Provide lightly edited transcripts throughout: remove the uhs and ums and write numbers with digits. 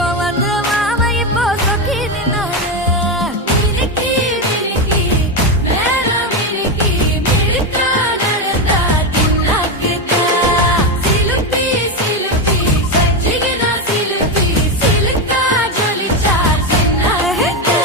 பக்கம் வந்து மாமா இப்போ சொக்கி நின்னாரு. மினுக்கி மினுக்கி மேல மினுக்கி மினுக்கா நடந்தா தின்னாக்குதா. சிலுப்பி சிலுப்பி சஞ்சிகனா சிலுப்பி சிலுக்கா ஜொலிச்சா சின்னாக்குதா.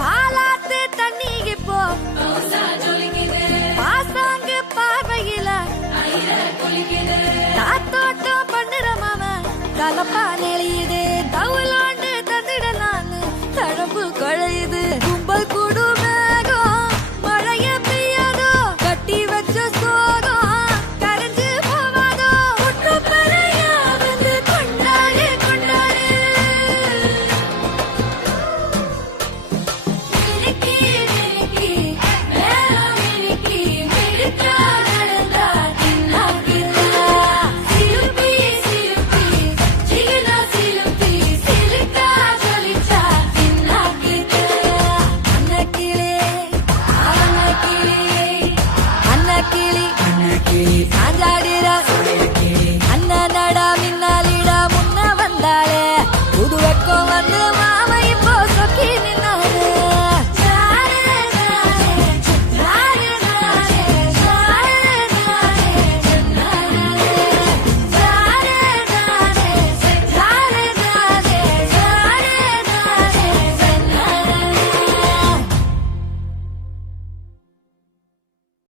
பாலாத்து தண்ணி இப்போ பாசாங்கு பார்வையில காத்தோட்டம் பண்ணுற மாம கலப்பா நெளியுது.